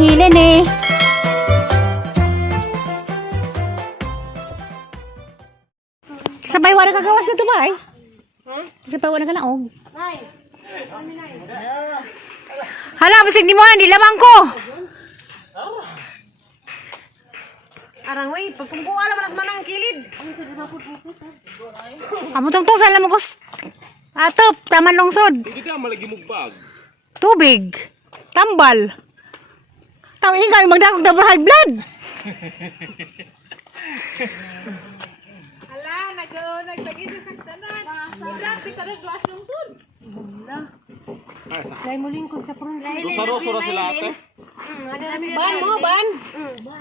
hilin eh. Sabay wala kagawas na to ba eh? Sabay wala ka na og. Hala, basig di mo na, di lamang ko. Arang wait, pagpungko alam nas manang kilid. Amo tungtong sa alam ko. Atop, taman lungsod. Hindi ka malagi mugbag. Tubig. Tambal. Tawin kami magdakog na high blood. Ala, naglagi sa saktanan. Grabe ka rin, duwas lungsod. Dahil mo lingkod sa prong. Rosa-rosa na sila ate. Ban mo, ban.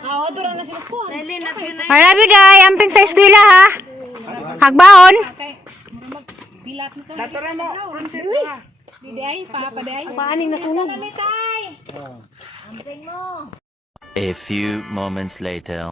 Awa, dura na sila po. I love you, day. Amping sa eskwela, ha? Hagbaon. Datora mo, konsen ka. Diday, papaday. Paaning nasunog. Kami, tay. Amping mo. A few moments later.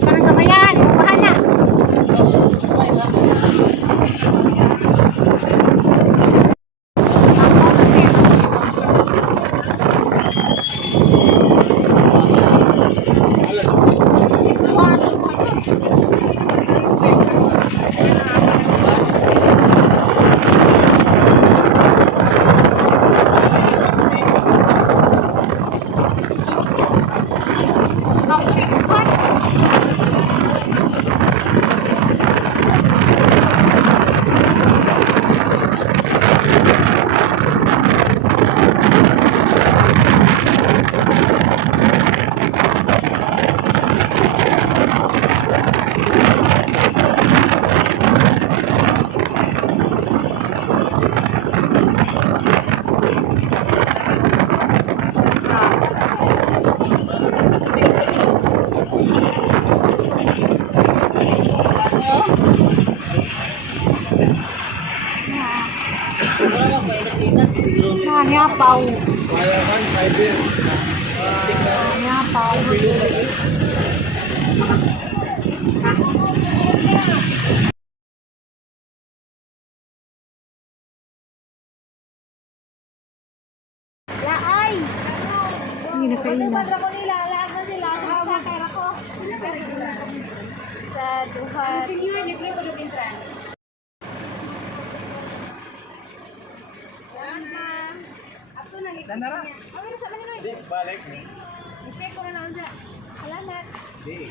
Parang kamayan. Bahala. Nyapaw. Nyapaw. Laay. Hindi na kayo na. Sa duha. Senior, libre po na entrance. Danara. Di balik. I-check ko na naon siya. Salamat. Di.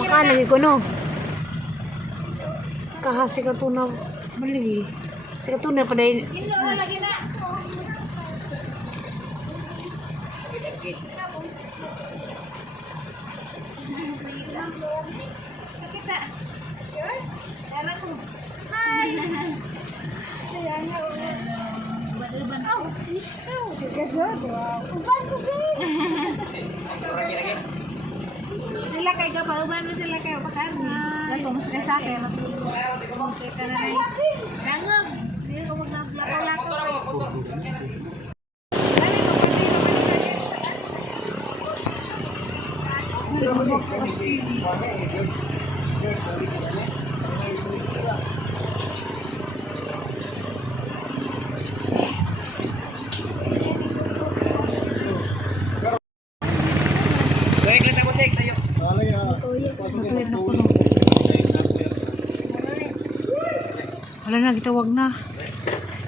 Makaan lagi ko no. Kahasi ka to na bali. Sika to na paday. Lagi na. Kita. Sure? Tara ko. Hi. Sayang nga. Uban. Oh. Gajod. Uban ko big. Sila kay ka pa uban mo sila kay bakar ni. Gato mo sa saker. Okay ka na rin. Langog. Hindi ko maglako-lako. na, gitawag na.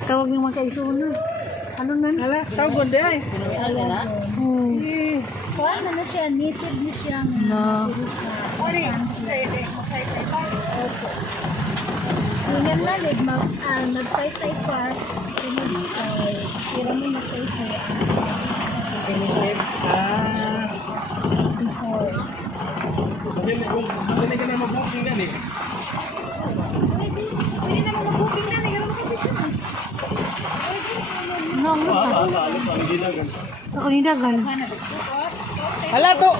Tawag ng mga kaisuna. Ano nan? Hala, tawag di ay. Kuha na siya, native na siya. Na. Tingnan na, nagsaysay pa. Sira mo nagsaysay. Hindi ka na mag-booking yan eh. Pwede na mag-booking na, nagkaroon makapit na. Ako ni dagan. Hala to.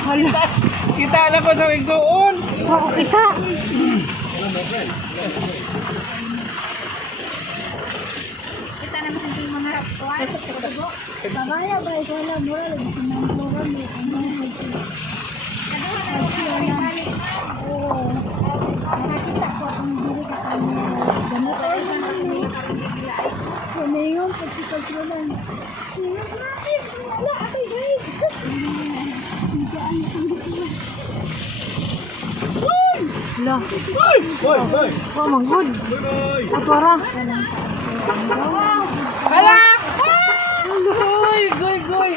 Hala. Kita na ko sa igsuon. Ako kita. Kita naman yung mga tuwan. Babaya ba, ito wala mura. Lagi sa mga mura, may Oo. Nakakita ko akong diri ka kami. Gamot ay kami. Kumayon, pagsipas-sipasan. Sino natin? Wala, atay guys. Diyan ang bisila. Hala. Hoy! Hoy! Oh, manggod. Hoy! Atwara. Hala! Goy, goy, goy.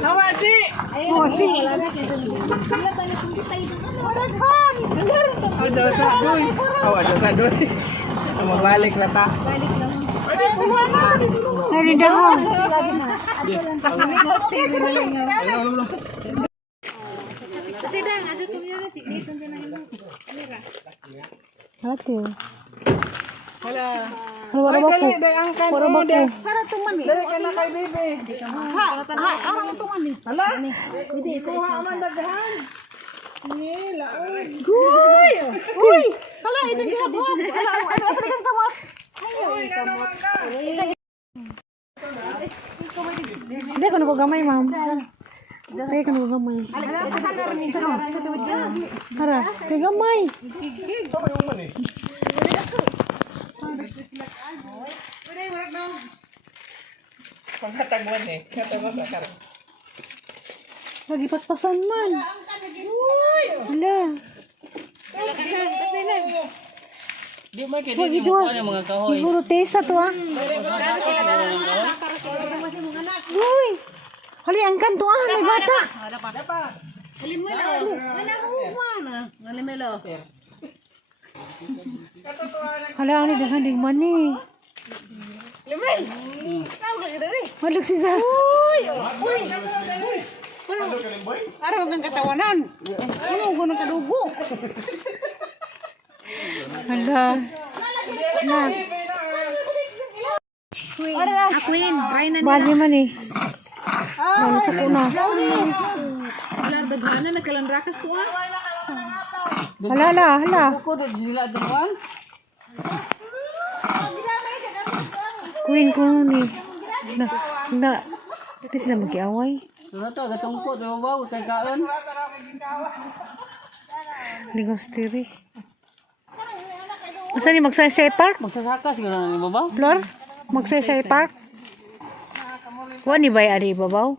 Hawa si. Oh, si. Wala ba na kung kita ito? Ada sa doy. Ada sa doy. Mabalik na ta. Balik lang. Nari dahan. Sila din na. Ato lang. Stay na lang. Sa tidang, ato ito niya na. Dito na lang. Ate. Hala. Wala Ay, ba ko? dali, day angkan. Wala ba ko? Para tumani. Dali ka na kay bebe. Arang tumani. Hala. Pwede isa-isa. Kuha man daghan. Nila. Uy! Uy! Hala, ito yung kamot. Hala, ano yung kamot? Uy, naman ka. Hindi ko na po gamay, ma'am. Hindi ko na po gamay. Hara, kay gamay. Pangkatagwan eh. Katagwan ka. Lagi paspasan man. Hala. Di man kay Huwag ito ah. Siguro tesa to ah. Uy! Hali, angkan to ah. May bata. Hala, ang nidahan din man eh. Malag si Zah. Araw ng katawanan. Ano ko ng kadugo? Hala. Na. Queen, try na Bazi man eh. Ano sa kuna? Wala dagana nagkalanrakas to ah. Hala, hala, hala. Queen ko ni. Na. Ito sila mag-iaway. Ligaw stiri. Asa ni magsaysay park? Magsasaka siguro na ni babaw. Flor? Magsaysay park? Wani ba ari babaw?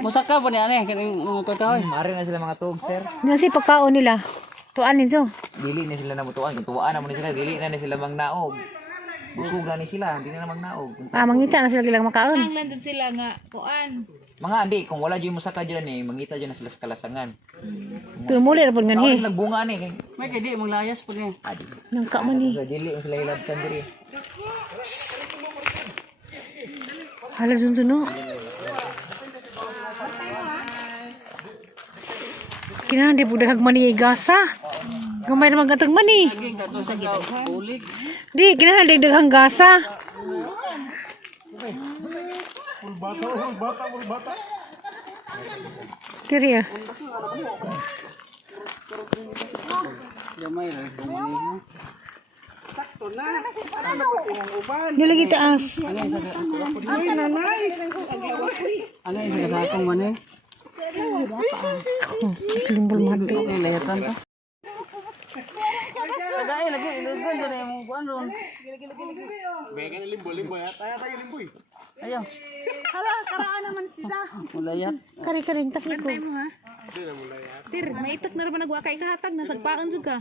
Musaka pa ni ane kaning mga kakahoy. Mari na sila mga tuog, sir. Nasi pagkaon nila. Tuanin so. Dili na sila namutuan. Kung tuwaan naman sila, dili na sila mangnaog. Busog na ni sila, hindi na mangnaog. Ah, mangita na sila kilang makaon. Ang landon sila nga kuan. Mga andi, kung wala dyan musaka dyan eh, mangita dyan na sila sa kalasangan. Tumuli ra pud Ako ngani. nagbunga ni. Kay May kay di manglayas po niya. adi. Nangka man ni. Dili mo sila hilabtan diri. Halag suntuno. Kinahanglan di budahag mani igasa. Gamay naman gatag mani. Aging kato sa ulig. Di kinahanglan di daghang gasa. Stiri ah. Gamay ra ko man. Nilagi taas. Ano yung sa kasakong man eh. Islimbol mati. Ang layatan ka. Kagaya lagi ilugan dyan yung kuan ron. Megan limbo ya. Tayo limbo eh. Ayaw. Hala, karaan naman sila. Mulayat. Kari-karing, tas liko. Hindi na mula ya. Tir, maitot na naman nagwakay kahatag, nasagpaan jud ka.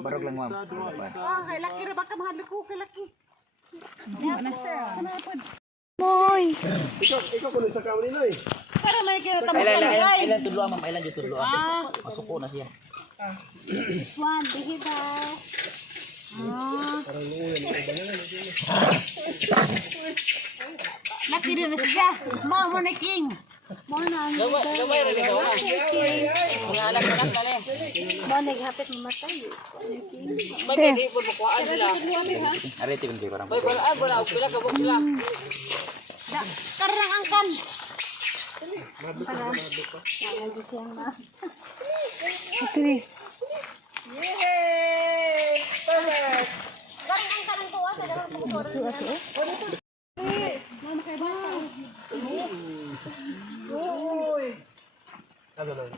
Barog lang ma'am. Ah, kay laki ra baka mahal ko kay laki. Moy. Ikaw kuno sa kamay nila eh. Para may kinatamo Ilan tudlo ma'am, ilan yung tudlo. Masuko na siya. One, dihita. laki din na siya. Mao mo na king. Mo na ang Gamay rin ikaw na. Mga anak-anak na ni. mo naghapit mamatay. Bagay di po makuhaan sila. Arete bin kayo parang. Bay, balaan mo na. Pila ka buong sila. Karang angkan. Ate.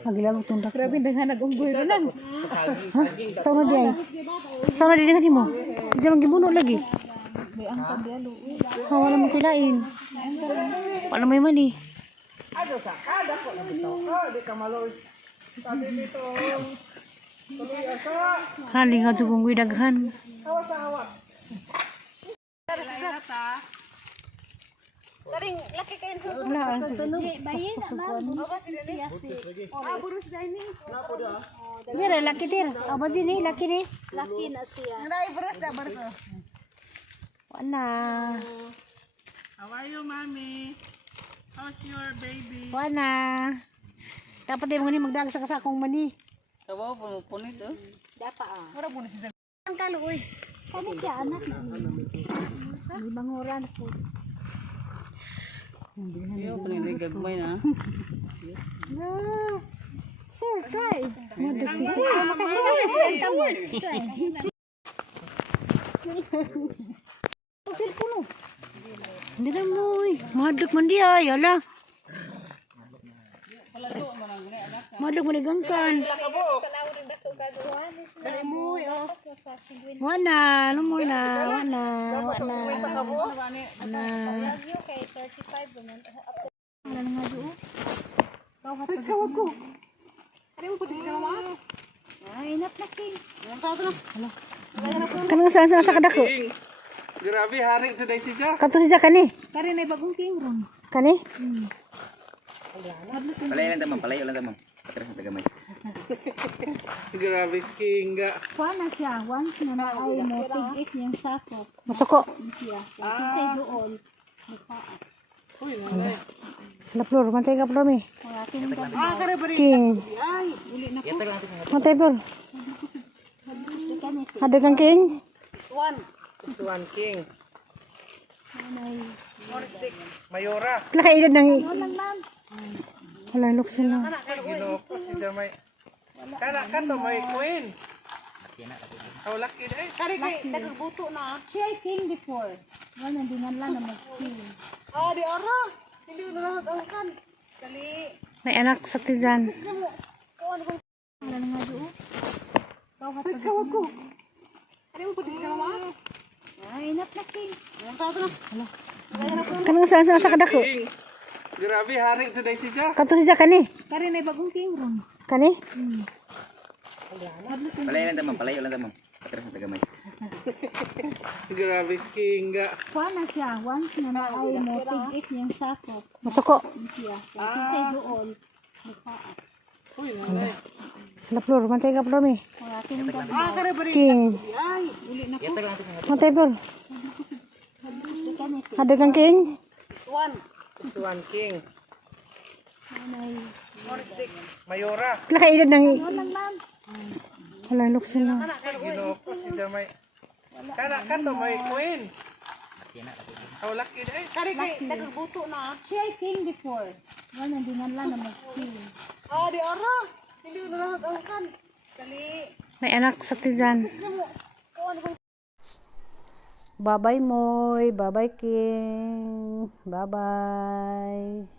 Magilang tundak. Grabe daghan nag-unggoy ra lang. Sauna di ay. Sauna di dengan mo. Di man gibuno lagi. Wala mo kilain. Wala may mani. Haling nga jugong daghan. Karing laki kayo wala. Bayi na ma. Siya si. Burus dai ni. Mira laki dir. Aba din laki ni. Laki na siya. Nai burus da burus. Wala. How are you, mommy? How's your baby? Wala. Dapat din mo ni magdalag sa kasakong mani. Kabaw po punit oh. Dapa ah. Ang kaluoy. Kani siya anak na. Di banguran po. Ayaw paniligagmay na. Ah. Sir, try. Makasya siya. Usil ko no. Hindi na mo eh. Madok man di ay. Ala. Madok man igangkan. Wana. Ano mo na. Wana. Kawag ko. Ay, inap na king. Kanang saan sa kadako. Grabe, hari today si Jack. Kato siya kani. Kari na bagong king ron. Kani? Palayo lang tamang, palayo lang tamang. Patras na gamay. Grabe, skinga. Kuha na siya. Once na na ay mo, tig-ik niyang sakop. Masuko. Siya. Kasi doon. Uy, nanay. Laplor. Mantay ka plor mi. Mga king King. Yatag lang natin. Mantay plor. Ada kang king. Swan King. Mayora. Pila ka edad nang lang ma'am. wala lukso na. Ginoo ko si Jamay. Kana kanto may queen. Aw laki dai. Kari kay nagbuto na. Siya ay king before. Wala dingan lang na mag-king. Ah, di ara. Hindi na nagangkan. Dali. May anak sa tiyan. Wala na nga doon. Kawag ko. Ano mo pwede ka mama? Ay, inap na king. Kanang saan sa kadako. King. Grabe, hari today si Jack. Kato siya kani. Kari na bagong king ron. Kani? Palayo lang tamang, palayo lang tamang. Patras na gamay. Grabe, skinga. Kuha na siya. Once na na ay mo, tig-ik niyang sakop. Masuko. Siya. Kasi doon. Uy, nanay. Laplor. Mantay ka plor mi. Mga king King. Yatag lang natin. Mantay plor. Ada kang king. Swan King. Mayora. Pila ka edad nang lang ma'am. wala lukso na. Ginoo ko si Jamay. Kana kanto may queen. Aw laki dai. Kari kay nagbuto na. Siya ay king before. Wala dingan lang na mag-king. Ah, di ara. Hindi na nagangkan. Dali. May anak sa tiyan. Bye-bye, Moy. Bye-bye, King. Bye-bye.